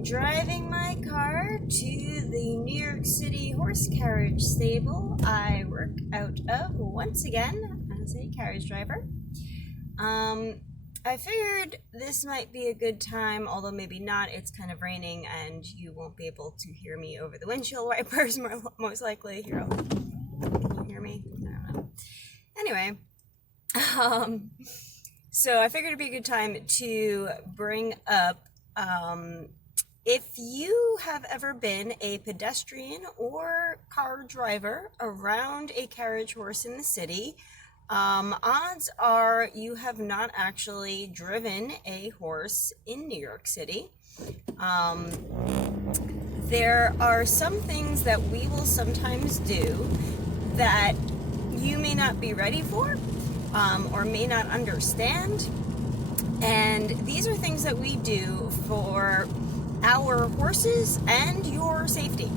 I'm driving my car to the New York City horse carriage stable I work out of once again as a carriage driver. I figured this might be a good time, although maybe not. It's kind of raining and you won't be able to hear me over the windshield wipers, most likely. Here, can you hear me? I don't know. Anyway, so I figured it'd be a good time to bring up if you have ever been a pedestrian or car driver around a carriage horse in the city. Odds are you have not actually driven a horse in New York City. There are some things that we will sometimes do that you may not be ready for or may not understand. And these are things that we do for our horses and your safety.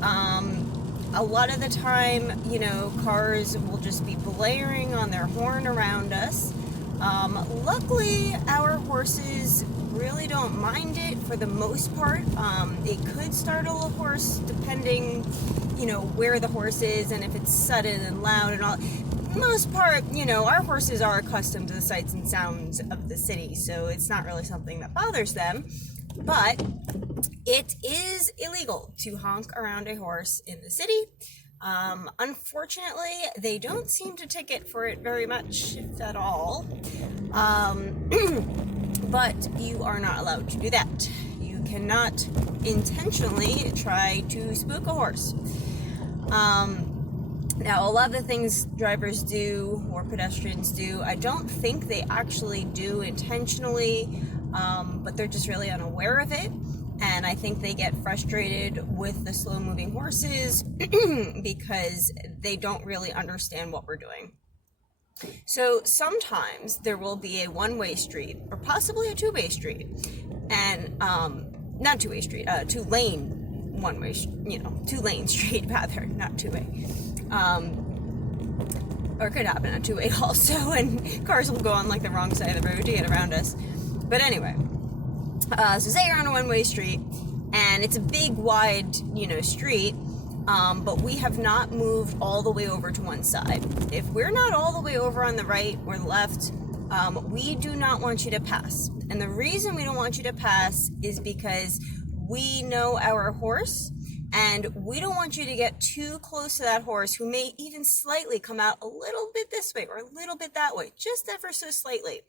A lot of the time, cars will just be blaring on their horn around us. Luckily, our horses really don't mind it for the most part. It could startle a horse depending, where the horse is and if it's sudden and loud and all. For the most part, our horses are accustomed to the sights and sounds of the city, so it's not really something that bothers them. But it is illegal to honk around a horse in the city. Unfortunately, they don't seem to ticket for it very much, if at all. But you are not allowed to do that. You cannot intentionally try to spook a horse. Now, a lot of the things drivers do or pedestrians do, I don't think they actually do intentionally, but they're just really unaware of it. And I think they get frustrated with the slow-moving horses because they don't really understand what we're doing. So sometimes there will be a one-way street or possibly a two-way street, and not two-way street, two-lane one-way, two-lane street rather, not two-way. Or it could happen on two-way also, and cars will go on like the wrong side of the road to get around us. But anyway. So say you're on a one-way street and it's a big wide street, but we have not moved all the way over to one side. If we're not all the way over on the right or the left, we do not want you to pass. And the reason we don't want you to pass is because we know our horse and we don't want you to get too close to that horse who may even slightly come out a little bit this way or a little bit that way, just ever so slightly.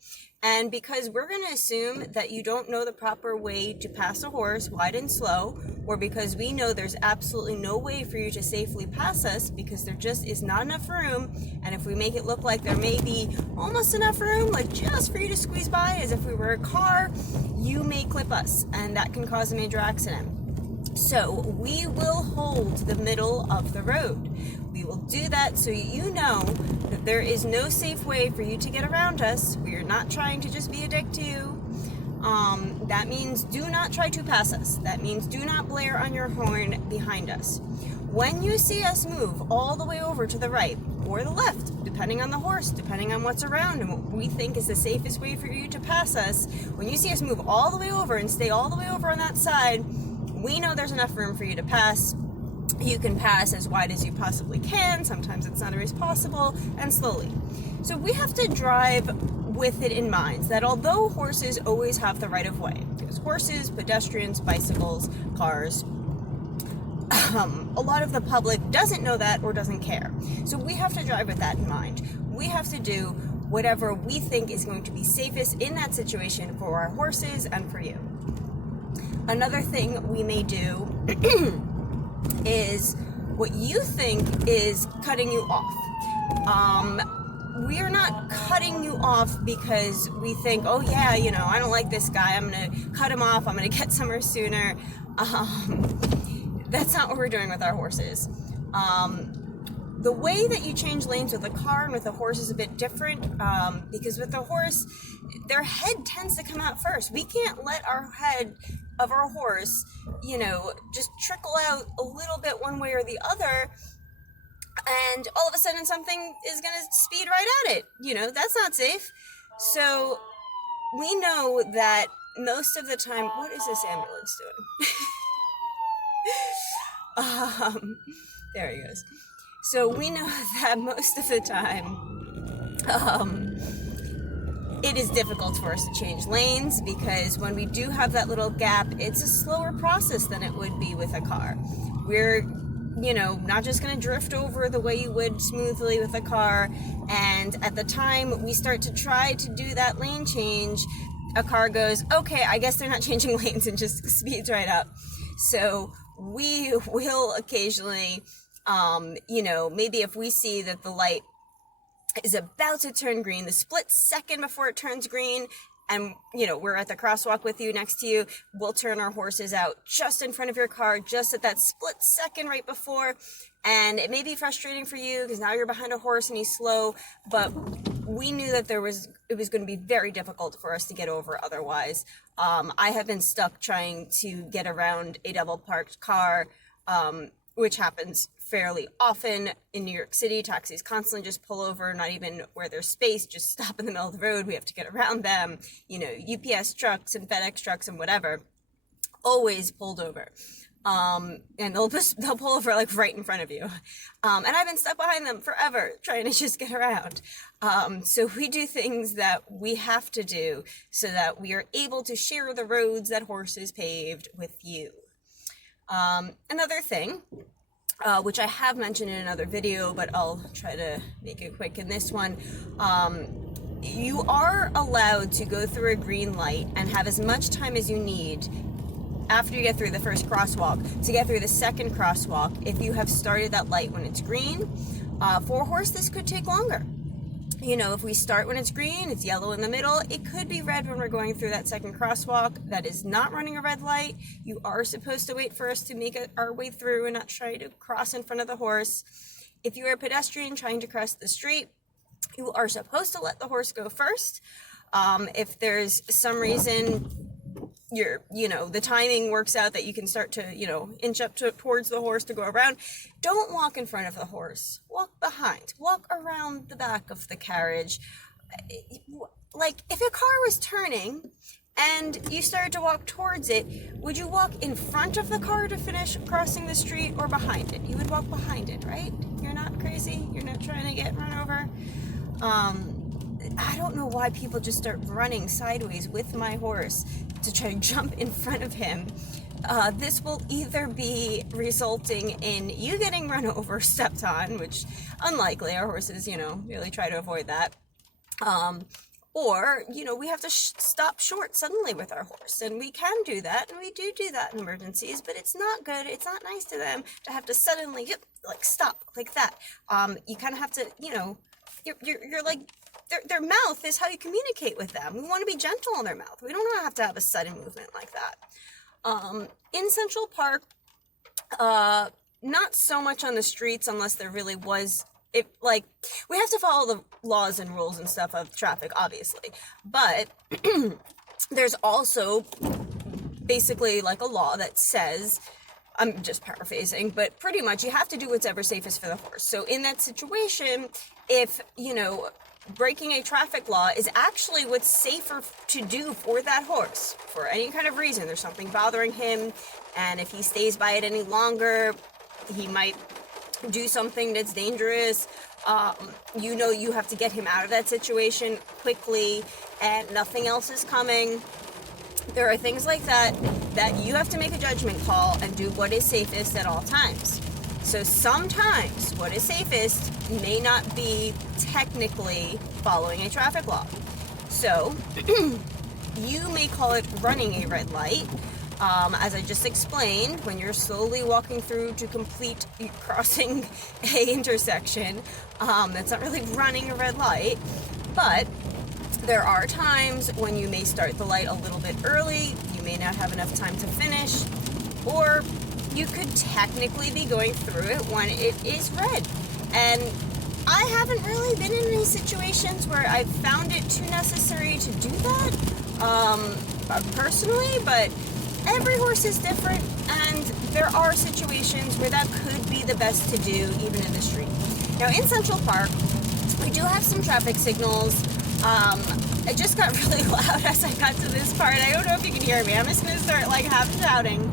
And because we're going to assume that you don't know the proper way to pass a horse, wide and slow, or because we know there's absolutely no way for you to safely pass us because there just is not enough room, and if we make it look like there may be almost enough room, like just for you to squeeze by as if we were a car, you may clip us, and that can cause a major accident. So we will hold the middle of the road. We will do that so you know that there is no safe way for you to get around us. We are not trying to just be a dick to you. That means do not try to pass us. That means do not blare on your horn behind us. When you see us move all the way over to the right or the left, depending on the horse, depending on what's around and what we think is the safest way for you to pass us, when you see us move all the way over and stay all the way over on that side, we know there's enough room for you to pass. You can pass as wide as you possibly can. Sometimes it's not always possible, and slowly. So we have to drive with it in mind that although horses always have the right of way, there's horses, pedestrians, bicycles, cars, a lot of the public doesn't know that or doesn't care. So we have to drive with that in mind. We have to do whatever we think is going to be safest in that situation for our horses and for you. Another thing we may do is what you think is cutting you off. We are not cutting you off because we think, oh yeah, I don't like this guy, I'm gonna cut him off, I'm gonna get somewhere sooner. That's not what we're doing with our horses. The way that you change lanes with a car and with a horse is a bit different, because with the horse, their head tends to come out first. We can't let our head of our horse, just trickle out a little bit one way or the other, and all of a sudden something is going to speed right at it. That's not safe. So we know that most of the time, what is this ambulance doing? There he goes. So we know that most of the time, it is difficult for us to change lanes, because when we do have that little gap, it's a slower process than it would be with a car. We're, not just going to drift over the way you would smoothly with a car. And at the time we start to try to do that lane change, a car goes, okay, I guess they're not changing lanes, and just speeds right up. So we will occasionally, maybe if we see that the light is about to turn green, the split second before it turns green, and we're at the crosswalk with you, next to you, we'll turn our horses out just in front of your car, just at that split second right before. And it may be frustrating for you because now you're behind a horse and he's slow, but we knew that it was going to be very difficult for us to get over otherwise. I have been stuck trying to get around a double parked car, which happens fairly often in New York City. Taxis constantly just pull over, not even where there's space, just stop in the middle of the road. We have to get around them. UPS trucks and FedEx trucks and whatever, always pulled over. And they'll pull over like right in front of you. And I've been stuck behind them forever trying to just get around. So we do things that we have to do so that we are able to share the roads that horses paved with you. Another thing, which I have mentioned in another video, but I'll try to make it quick in this one. You are allowed to go through a green light and have as much time as you need after you get through the first crosswalk to get through the second crosswalk if you have started that light when it's green. For a horse, this could take longer. If we start when it's green, it's yellow in the middle, it could be red when we're going through that second crosswalk. That is not running a red light. You are supposed to wait for us to make our way through and not try to cross in front of the horse. If you are a pedestrian trying to cross the street, you are supposed to let the horse go first. If there's some reason the timing works out that you can start to, inch up towards the horse to go around, don't walk in front of the horse. Walk behind. Walk around the back of the carriage. Like, if a car was turning and you started to walk towards it, would you walk in front of the car to finish crossing the street, or behind it? You would walk behind it, right? You're not crazy. You're not trying to get run over. I don't know why people just start running sideways with my horse to try to jump in front of him. This will either be resulting in you getting run over, stepped on, which unlikely, our horses, really try to avoid that. Or, we have to stop short suddenly with our horse, and we can do that, and we do that in emergencies, but it's not good. It's not nice to them to have to suddenly, stop like that. You kind of have to, you're like, their mouth is how you communicate with them. We want to be gentle on their mouth. We don't have to have a sudden movement like that. In Central Park, not so much on the streets unless there really was, we have to follow the laws and rules and stuff of traffic, obviously. But there's also basically like a law that says, I'm just paraphrasing, but pretty much you have to do what's ever safest for the horse. So in that situation, if, breaking a traffic law is actually what's safer to do for that horse, for any kind of reason, there's something bothering him, and if he stays by it any longer, he might do something that's dangerous. You have to get him out of that situation quickly, and nothing else is coming. There are things like that you have to make a judgment call and do what is safest at all times. So sometimes what is safest may not be technically following a traffic law. So you may call it running a red light. As I just explained, when you're slowly walking through to complete crossing a intersection, that's not really running a red light. But there are times when you may start the light a little bit early, you may not have enough time to finish, or you could technically be going through it when it is red. And I haven't really been in any situations where I've found it too necessary to do that, personally, but every horse is different, and there are situations where that could be the best to do, even in the street. Now, in Central Park, we do have some traffic signals. It just got really loud as I got to this part. I don't know if you can hear me. I'm just gonna start like half shouting.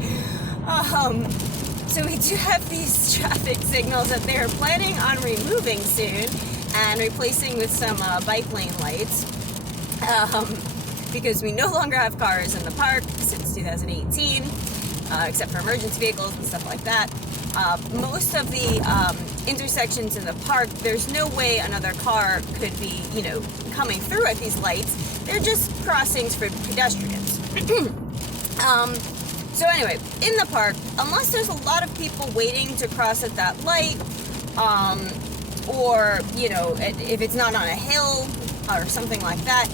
So we do have these traffic signals that they're planning on removing soon and replacing with some bike lane lights. Because we no longer have cars in the park since 2018, except for emergency vehicles and stuff like that. Most of the intersections in the park, there's no way another car could be, you know, coming through at these lights. They're just crossings for pedestrians. So anyway, in the park, unless there's a lot of people waiting to cross at that light, or, you know, if it's not on a hill or something like that,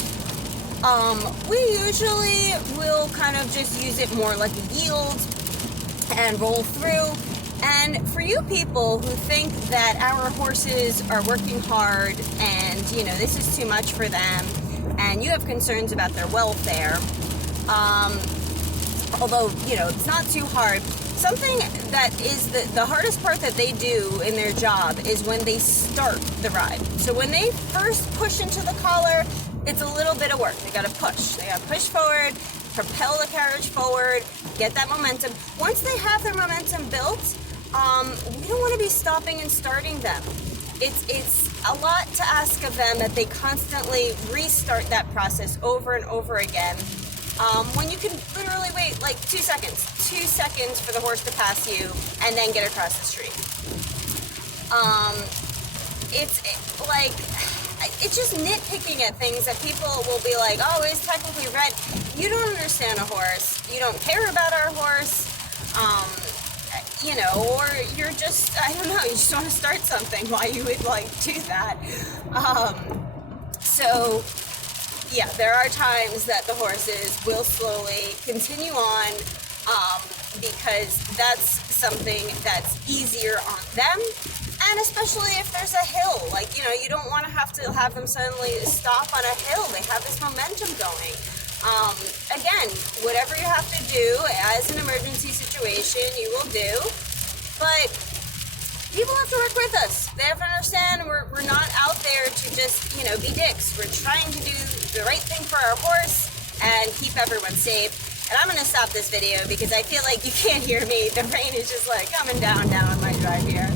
we usually will kind of just use it more like a yield and roll through. And for you people who think that our horses are working hard and, you know, this is too much for them and you have concerns about their welfare, although, you know, it's not too hard. Something that is the hardest part that they do in their job is when they start the ride. So when they first push into the collar, it's a little bit of work. They gotta push. They gotta push forward, propel the carriage forward, get that momentum. Once they have their momentum built, we don't want to be stopping and starting them. It's a lot to ask of them that they constantly restart that process over and over again. When you can literally wait like 2 seconds for the horse to pass you and then get across the street. It's just nitpicking at things that people will be like, oh, it's technically red. You don't understand a horse. You don't care about our horse. You know, or you're just, I don't know, you just want to start something. Why you would like do that. So yeah, there are times that the horses will slowly continue on, because that's something that's easier on them. And especially if there's a hill, like, you know, you don't want to have them suddenly stop on a hill. They have this momentum going. Again, whatever you have to do as an emergency situation, you will do. But people have to work with us. They have to understand we're not out there to just, you know, be dicks. We're trying to do the right thing for our horse and keep everyone safe. And I'm going to stop this video because I feel like you can't hear me. The rain is just like coming down on my drive here.